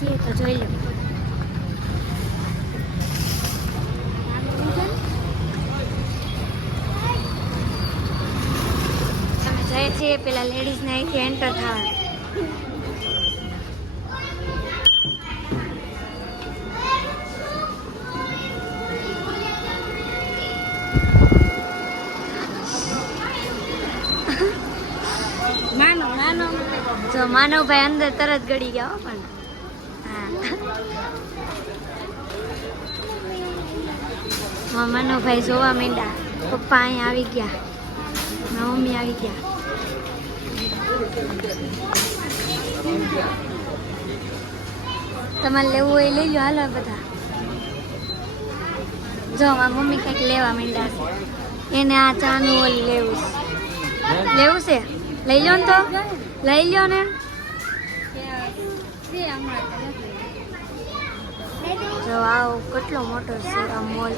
છીએ તો જોઈ લો અમે જઈએ છીએ પેલા લેડીઝને અહીંથી એન્ટર થવા માનવ. માનો જો માનવભાઈ અંદર તરત ગળી ગયા પણ હા હા, ભાઈ જોવા માંડ્યા. પપ્પા અહીંયા આવી ગયા. મમ્મી આવી ગયા. તમારે લેવું હોય લઈ લો હાલો બધા. જો મારા મમ્મી કંઈક લેવા માંડ્યા છે. એને આ ચાનું ઓલી લેવું છે. લેવું છે? લઈ લો ને તો. લઈ લ્યો ને. જો આવો કેટલો મોટો છે આ મોલ.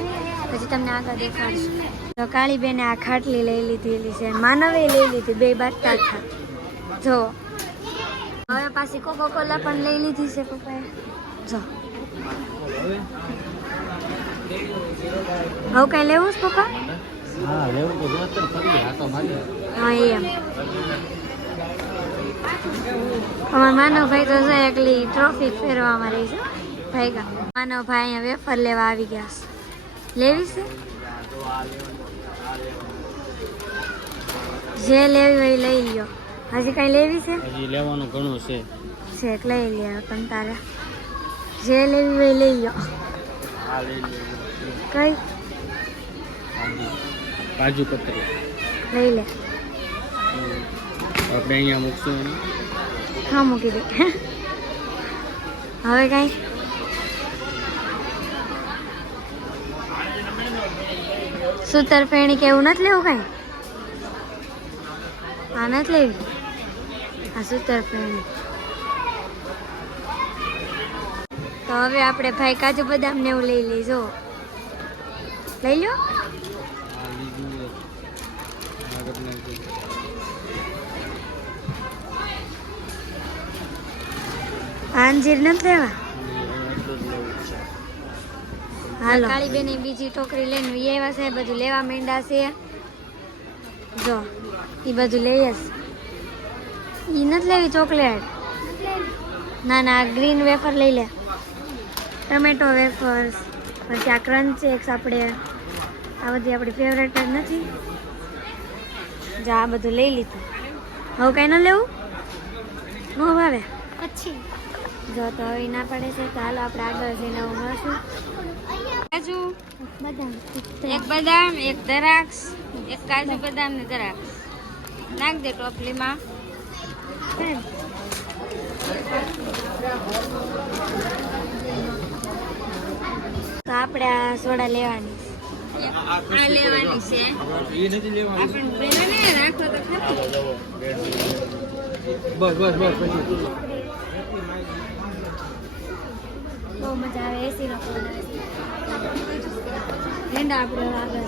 પછી તમને આગળ દેખાડશું. તો કાળી બેને આ ખાટલી લઈ લીધેલી છે માનવે લઈ લીધી બે બાટતા હતા જો. હવે પાછી કોકો કોલા પણ લઈ લીધી છે પપ્પાએ. જો. હવે કઈ લેવું છે પપ્પા? હા લેવું તો જોતર ફરી આ તો મારી હા એમ. અમારા માનવભાઈ તો છે એકલી ટ્રોફી ફેરવામાં રહી છે. ભાઈગા માનવભાઈ અહીંયા વેફર લેવા આવી ગયા છે. લેવી છે? જે લેવી હોય લઈ લ્યો. હજી કઈ લેવી છે? હજી લેવાનું ઘણું છે. છે લઈ લે પણ તારે. જે લેવી હોય લઈ લ્યો. કઈ? કાજુ કતરી. લઈ લે. આપણે અહીંયા મૂકશું હા મૂકી દે. હવે કઈ? સૂતર ફેણી કે એવું નથી લેવું કઈ? આ નથી લેવી. આ સૂતર ફેણી. તો હવે આપણે ભાઈ કાજુ બદામ ને એવું લઈ લઈ લઈ લો અંજીર નથી લેવા? હાલો. કાળી બેન બીજી ટોકરી લઈને ઈ આવ્યા છે બધું લેવા માંડ્યા છે. જો એ બધું લઈ એ ઈ નથી લેવી ચોકલેટ? ના ના ગ્રીન વેફર લઈ લે. ટમેટો વેફર્સ પછી આ ક્રંચ ચેક્સ આપણે આ બધી આપણી ફેવરેટ જ નથી. જો આ બધું લઈ લીધું. હવે કઈ ન લેવું? નો ભાવે? પછી. જો તો હવે ના પડે છે હાલો આપણે આગળ જઈને મળશું. કાજુ એક બદામ એક દ્રાક્ષ એક કાજુ બદામ ને દ્રાક્ષ. નાખ દે ટોપલીમાં. તો આપણે આ સોડા લેવાની આ લેવાની છે. એ નથી લેવાનું આપણે બેને રાખો તો ખરી. બસ બસ બસ પછી. બહુ મજા આવે એસી નો ઠંડા આપણે આગળ.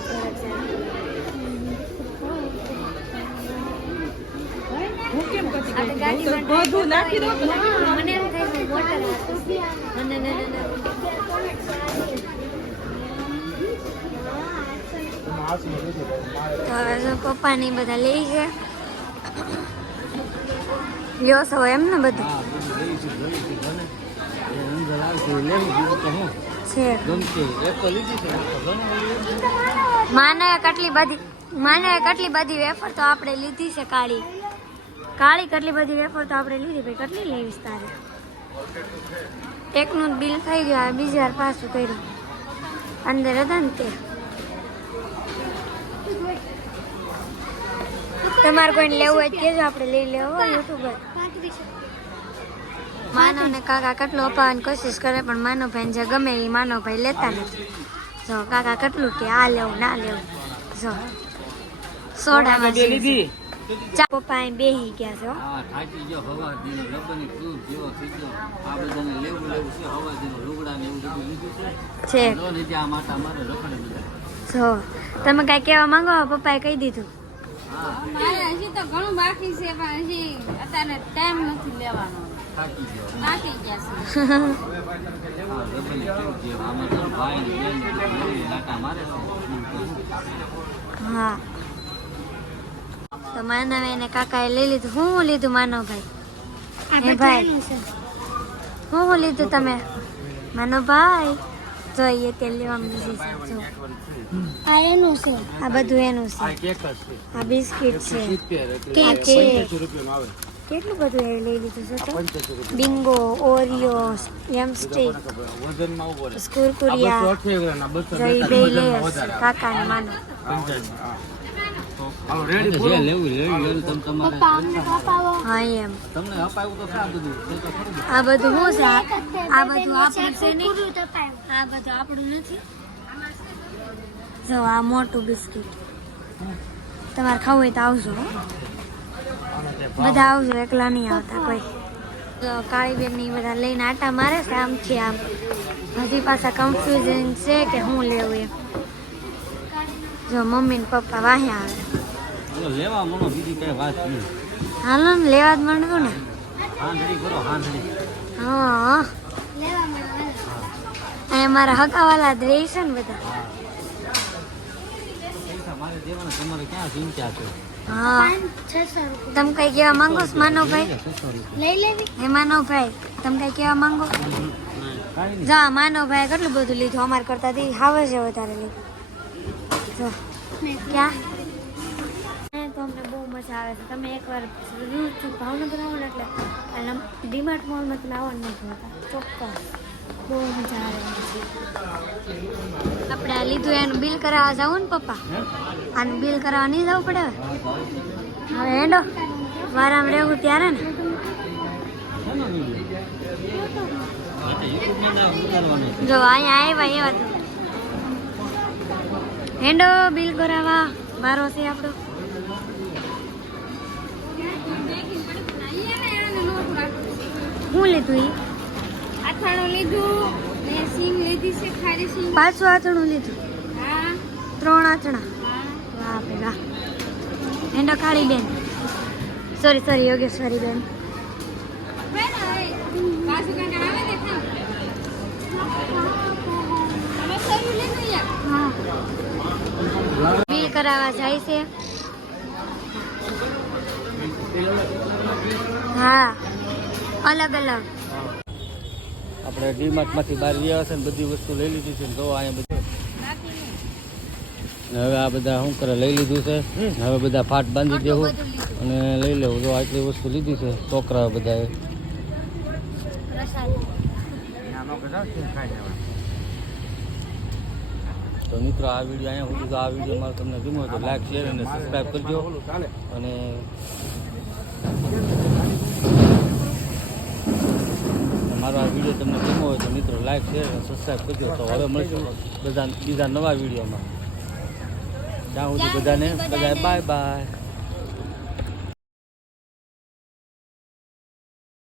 મને ના બધા લઈ ગયા. લ્યો હોય એમ ને બધું. માને કેટલી બધી માને કેટલી બધી વેફર તો આપણે લીધી છે કાળી. કાળી કેટલી બધી વેફર તો આપણે લીધી કેટલી લેવીશ તારે? એકનું બિલ થઈ ગયું બીજી વાર પાછું કર્યું. અંદર હતા ને તે. તમારે કોઈને લેવું હોય કેજો, આપણે લઈ લેવો યુટ્યુબર માનવ ને કાકા કેટલું અપાવવાની કોશિશ કરે પણ માનવભાઈ જે ગમે એ માનવભાઈ લેતા નથી. જો કાકા કેટલું કે આ લેવું ના લેવું. જો. સોડામાં લીધી ચા પપ્પા અહીં બેહી ગયા છો થાકી ગયો હવા દીનો રબરની ફ્રૂટ જેવો થઈ ગયો. આ બધાને લેવું લેવું છે હવા દીનો લુગડા ને એવું બધું લીધું છે. છે. લો લીધી આ માતા મારે રખડે બધા. જો. તમે કાંઈ કહેવા માંગો પપ્પાએ કહી દીધું. હા. મારે હજી તો ઘણું બાકી છે પણ હજી અત્યારે ટાઈમ નથી લેવાનો. હા. તો ભાઈ ને ને હા માનવ એને કાકાએ લઈ લીધું. હું શું લીધું માનવભાઈ? હે ભાઈ. શું હું લીધું તમે? માનવભાઈ? જોઈએ તે લેવામાં બીજી છે. આ એનું છે. આ બધું એનું છે. કેક આ બિસ્કિટ છે. સિત્તેર છે આવે. કેટલું બધું એ લઈ લીધું છે તો? બિંગો ઓરિયો યમસ્ટિક સ્કુરકુરિયા વજનમાં કુરકુરિયા જો ઈ બે લે કાકા માનો. જે લેવું લેવું લેવું તમે તમારે હા એમ. તમને અપાયું તો ખરા બધું તે તો ખરું. આ બધું છે? આ બધું આપણું છે નહીં? આ બધું આપણું નથી? જો આ મોટું બિસ્કિટ. તમારે ખાવું હોય તો આવજો હો. બધા આવજો એકલા નહીં આવતા કોઈ. તો કાળી બેનની બધા લઈને આટા મારે છે આમથી આમ. હજી પાછા કન્ફ્યુઝન છે કે હું લેવું એમ. જો મમ્મી ને પપ્પા વાહે આવે. લેવા મનો બીજી કઈ વાત નહીં. હાલો ને લેવા જ માંડવું ને. હાંધડી કરો હાંધડી હા. અહીંયા મારા હકાવાલા જ રહે છે ને બધા. પૈસા મારે દેવાના તમારે ક્યાં ચિંતા છે? હા. તમે કઈ કેવા માંગો છો માનવભાઈ? લઈ લેવી. હે માનવભાઈ તમે કઈ કેવા માંગો? જા માનવભાઈ કેટલું બધું લીધું અમાર કરતા થી હાવે છે વધારે લીધું. જો ક્યાં? તો અમને બહુ મજા આવે છે. તમે એકવાર ભાવનગર આવો ને એટલે ડીમાર્ટ મોલમાં તમે આવવાનું નહીં જોતા ચોક્કસ. બહુ મજા આવે આપણે આ લીધું એનું બિલ કરાવવા જવું ને પપ્પા? આનું બિલ કરાવવા નહીં જવું પડે હવે? હેડો વારામ રહેવું ત્યારે ને. જ અહીંયા આવ્યા એવા તો. હેડો બિલ કરાવવા. મારો છે આપણો. શું લીધું ઈ? અથાણું લીધું ને સિંગ લીધી છે ખારી સિંગ પાછું આથણું લીધું. હા. ત્રણ આથણા હા. વાહ બે વાહ. હેંડો કાળી બેન. સોરી સોરી યોગેશ્વરી બેન. બિલ કરાવવા જાય છે. હા. અલગ અલગ. આપણે ડીમાર્ટમાંથી બહાર ગયા છે ને બધી વસ્તુ લઈ લીધી છે ને તો અહીંયા બધું. હવે આ બધા શું કરે લઈ લીધું છે. હવે બધા ફાટ બાંધી દેવું અને લઈ લેવું. તો આટલી વસ્તુ લીધી છે છોકરા બધાએ. તો મિત્રો આ વીડિયો અહીંયા સુધી તો આ વીડિયો મારો તમને ગમ્યો તો લાઈક શેર અને સબસ્ક્રાઈબ કરજો. અને મારો આ વીડિયો તમને ગમ્યો હોય તો મિત્રો લાઈક શેર અને સબસ્ક્રાઈબ કરજો. તો હવે મળશું બધા બીજા નવા વિડીયોમાં. ત્યાં સુધી બધાને બધા બાય બાય